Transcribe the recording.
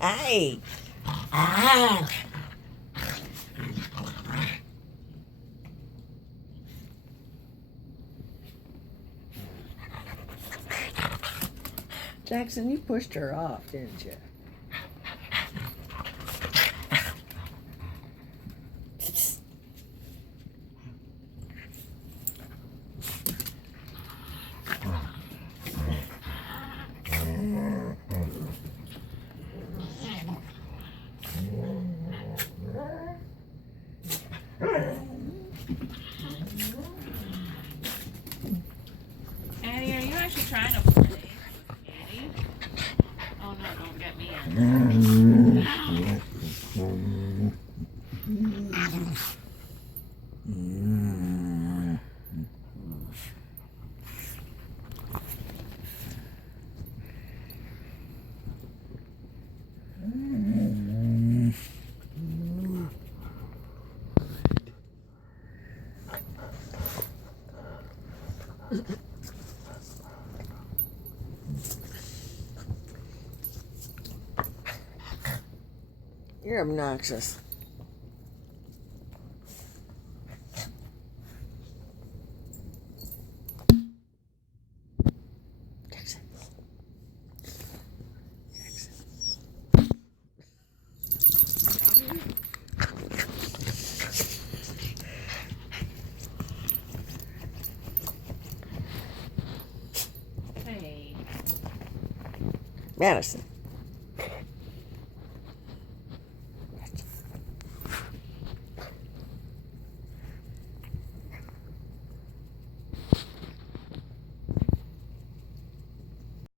Hey. Ah. Jackson, you pushed her off, didn't you? Addie, are you actually trying to play? Addie? Oh no, don't get me in. You're obnoxious. Jackson. Jackson. Hey. Madison.